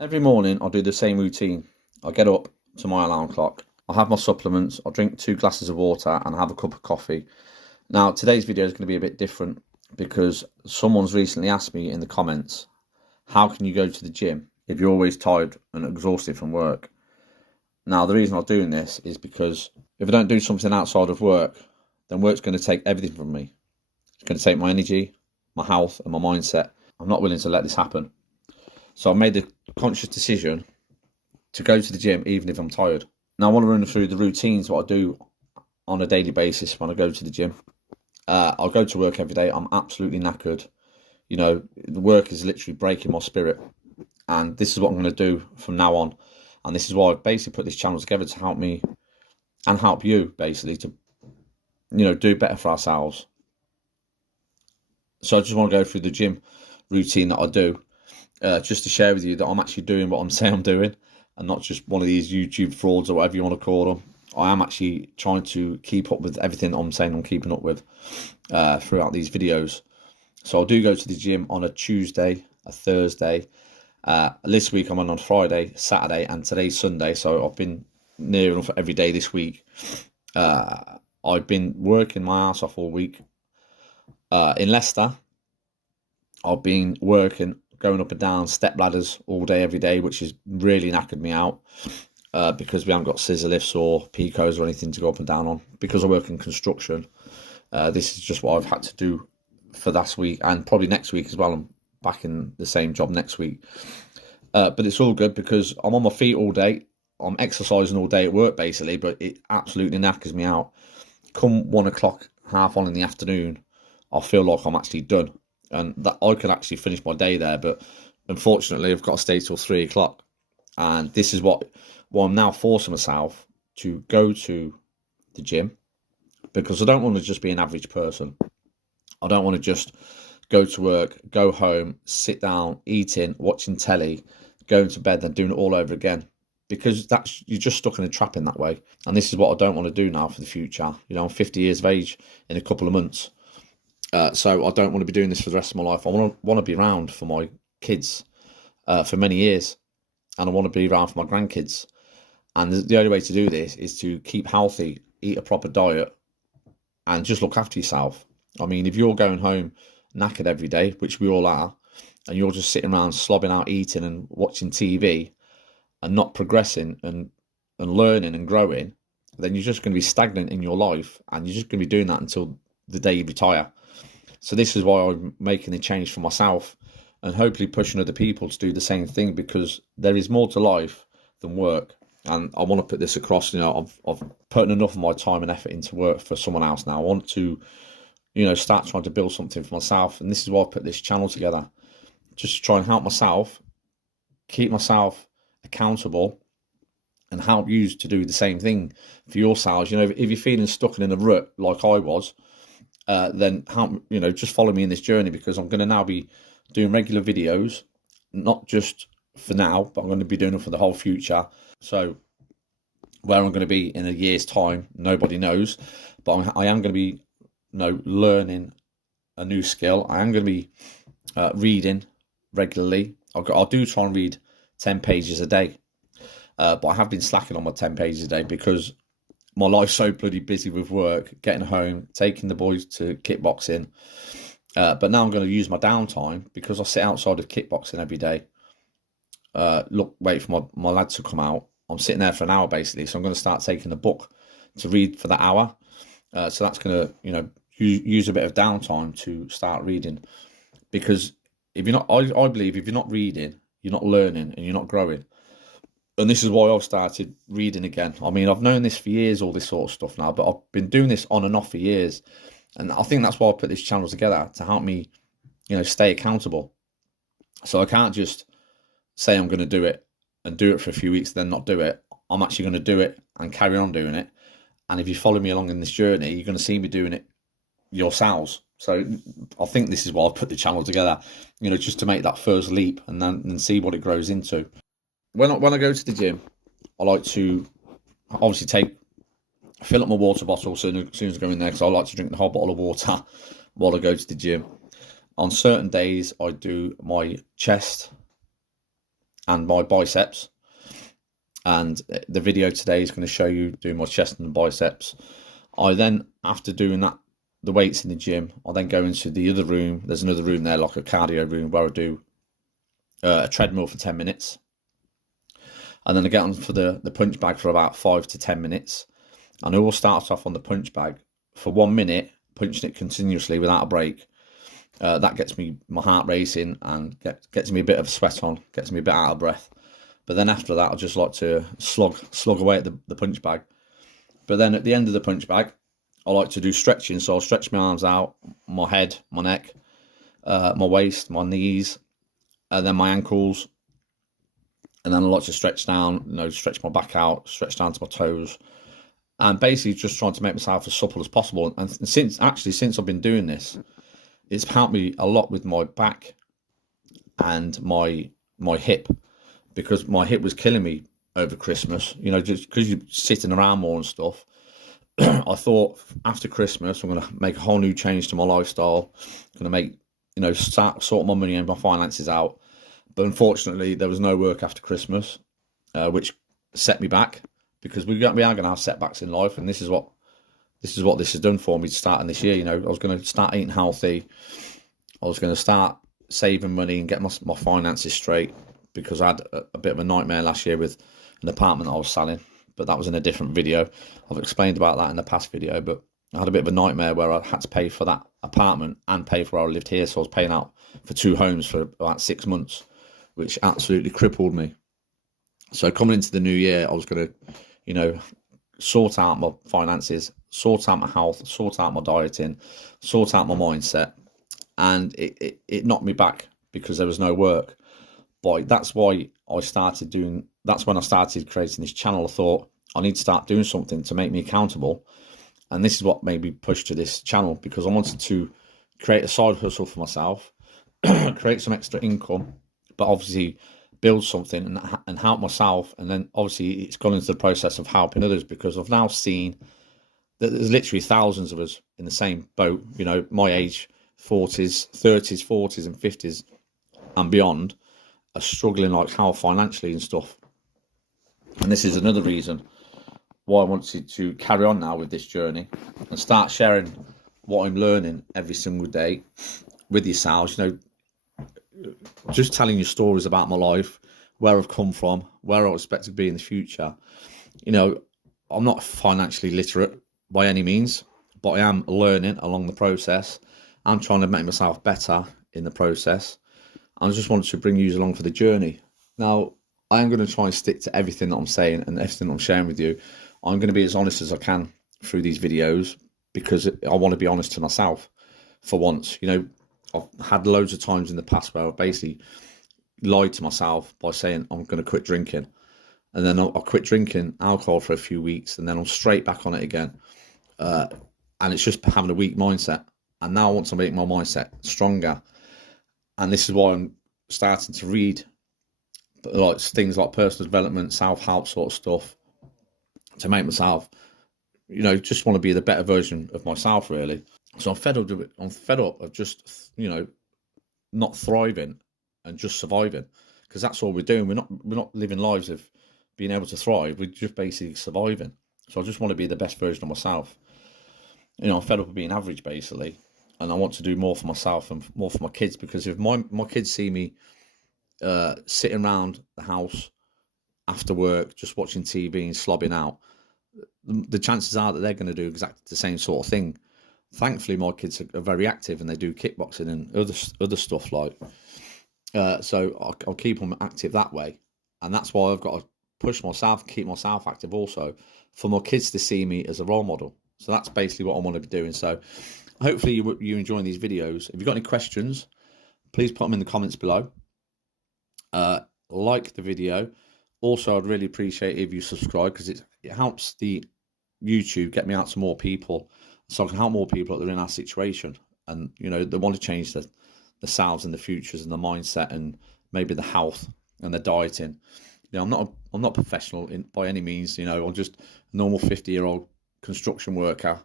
Every morning I'll do the same routine. I'll get up to my alarm clock. I'll have my supplements. I'll drink 2 glasses of water and have a cup of coffee. Now, today's video is going to be a bit different because someone's recently asked me in the comments, how can you go to the gym if you're always tired and exhausted from work? Now, the reason I'm doing this is because if I don't do something outside of work, then work's going to take everything from me. It's going to take my energy, my health and my mindset. I'm not willing to let this happen. So I've made the conscious decision to go to the gym even if I'm tired. Now I want to run through the routines, what I do on a daily basis when I go to the gym. I'll go to work every day. I'm absolutely knackered. You know, the work is literally breaking my spirit. And this is what I'm going to do from now on. And this is why I've basically put this channel together to help me and help you basically to, do better for ourselves. So I just want to go through the gym routine that I do. Just to share with you that I'm actually doing what I'm saying I'm doing and not just one of these YouTube frauds or whatever you want to call them. I am actually trying to keep up with everything that I'm saying I'm keeping up with throughout these videos. So I do go to the gym on a Tuesday, a Thursday. This week I'm on Friday, Saturday and today's Sunday. So I've been near enough every day this week. I've been working my ass off all week. In Leicester, I've been going up and down step ladders all day, every day, which has really knackered me out because we haven't got scissor lifts or Picos or anything to go up and down on. Because I work in construction, this is just what I've had to do for last week and probably next week as well. I'm back in the same job next week. But it's all good because I'm on my feet all day. I'm exercising all day at work, basically, but it absolutely knackers me out. Come 1 o'clock, half on in the afternoon, I feel like I'm actually done. And that I could actually finish my day there, but unfortunately I've got to stay till 3 o'clock. And this is what I'm now forcing myself to go to the gym, because I don't want to just be an average person. I don't want to just go to work, go home, sit down, eating, watching telly, going to bed, then doing it all over again. Because you're just stuck in a trap in that way. And this is what I don't want to do now for the future. I'm 50 years of age in a couple of months. So I don't want to be doing this for the rest of my life. I want to be around for my kids for many years, and I want to be around for my grandkids. And the only way to do this is to keep healthy, eat a proper diet, and just look after yourself. I mean, if you're going home knackered every day, which we all are, and you're just sitting around slobbing out, eating and watching TV, and not progressing and learning and growing, then you're just going to be stagnant in your life, and you're just going to be doing that until the day you retire. So this is why I'm making a change for myself and hopefully pushing other people to do the same thing, because there is more to life than work. And I want to put this across, I've put enough of my time and effort into work for someone else now. I want to, start trying to build something for myself. And this is why I put this channel together, just to try and help myself, keep myself accountable and help you to do the same thing for yourselves. If you're feeling stuck in a rut like I was, then just follow me in this journey, because I'm going to now be doing regular videos, not just for now, but I'm going to be doing it for the whole future. So where I'm going to be in a year's time, nobody knows, but I am going to be learning a new skill. I am going to be reading regularly. I'll do try and read 10 pages a day, but I have been slacking on my 10 pages a day because my life's so bloody busy with work, getting home, taking the boys to kickboxing. But now I'm going to use my downtime, because I sit outside of kickboxing every day. Wait for my lads to come out. I'm sitting there for an hour basically. So I'm going to start taking a book to read for that hour. So that's going to, use a bit of downtime to start reading. Because if you're not, I believe if you're not reading, you're not learning and you're not growing. And this is why I've started reading again. I mean, I've known this for years, all this sort of stuff now, but I've been doing this on and off for years. And I think that's why I put this channel together, to help me, stay accountable. So I can't just say I'm going to do it and do it for a few weeks, then not do it. I'm actually going to do it and carry on doing it. And if you follow me along in this journey, you're going to see me doing it yourselves. So I think this is why I put the channel together, just to make that first leap and see what it grows into. When I go to the gym, I like to obviously fill up my water bottle as soon as I go in there, because I like to drink the whole bottle of water while I go to the gym. On certain days, I do my chest and my biceps. And the video today is going to show you doing my chest and biceps. I then, after doing that, the weights in the gym, I then go into the other room. There's another room there, like a cardio room, where I do a treadmill for 10 minutes. And then I get on for the punch bag for about 5 to 10 minutes. And I will start off on the punch bag for 1 minute, punching it continuously without a break. That gets me my heart racing and gets me a bit of sweat on, gets me a bit out of breath. But then after that, I just like to slog away at the punch bag. But then at the end of the punch bag, I like to do stretching. So I'll stretch my arms out, my head, my neck, my waist, my knees, and then my ankles. And then I like to stretch down, stretch my back out, stretch down to my toes. And basically just trying to make myself as supple as possible. And since I've been doing this, it's helped me a lot with my back and my hip, because my hip was killing me over Christmas, just because you're sitting around more and stuff. I thought after Christmas, I'm going to make a whole new change to my lifestyle. I'm going to make, sort my money and my finances out. But unfortunately, there was no work after Christmas, which set me back, because we are going to have setbacks in life. And this is what this has done for me starting this year. I was going to start eating healthy. I was going to start saving money and get my finances straight, because I had a bit of a nightmare last year with an apartment I was selling. But that was in a different video. I've explained about that in the past video, but I had a bit of a nightmare where I had to pay for that apartment and pay for where I lived here. So I was paying out for 2 homes for about 6 months, which absolutely crippled me. So coming into the new year, I was going to, sort out my finances, sort out my health, sort out my dieting, sort out my mindset. And it knocked me back because there was no work. But that's when I started creating this channel. I thought I need to start doing something to make me accountable. And this is what made me push to this channel, because I wanted to create a side hustle for myself, create some extra income, but obviously build something and help myself. And then obviously it's gone into the process of helping others, because I've now seen that there's literally thousands of us in the same boat, my age, 40s, 30s, 40s and 50s and beyond, are struggling like hell financially and stuff. And this is another reason why I wanted to carry on now with this journey and start sharing what I'm learning every single day with yourselves. Just telling you stories about my life, where I've come from, where I expect to be in the future. I'm not financially literate by any means, but I am learning along the process. I'm trying to make myself better in the process. I just wanted to bring you along for the journey. Now, I am going to try and stick to everything that I'm saying and everything I'm sharing with you. I'm going to be as honest as I can through these videos, because I want to be honest to myself for once. I've had loads of times in the past where I've basically lied to myself by saying I'm going to quit drinking. And then I'll quit drinking alcohol for a few weeks, and then I'm straight back on it again. And it's just having a weak mindset. And now I want to make my mindset stronger. And this is why I'm starting to read like things like personal development, self-help sort of stuff, to make myself, just want to be the better version of myself, really. So I'm fed up of it. I'm fed up of just, not thriving and just surviving, because that's all we're doing. We're not living lives of being able to thrive. We're just basically surviving. So I just want to be the best version of myself. I'm fed up of being average, basically. And I want to do more for myself and more for my kids, because if my kids see me sitting around the house after work, just watching TV and slobbing out, the chances are that they're going to do exactly the same sort of thing. Thankfully, my kids are very active and they do kickboxing and other stuff like. So I'll keep them active that way, and that's why I've got to push myself, keep myself active also, for my kids to see me as a role model. So that's basically what I want to be doing. So hopefully you're enjoying these videos. If you've got any questions, please put them in the comments below. Like the video. Also, I'd really appreciate if you subscribe, because it helps the YouTube get me out to more people, so I can help more people that are in our situation, and they want to change the selves and the futures and the mindset and maybe the health and the dieting. I'm not professional by any means. I'm just a normal 50-year-old construction worker,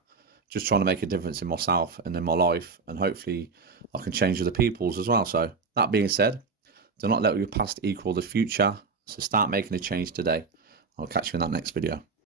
just trying to make a difference in myself and in my life, and hopefully I can change other people's as well. So that being said, Do not let your past equal the future. So start making a change today. I'll catch you in that next video.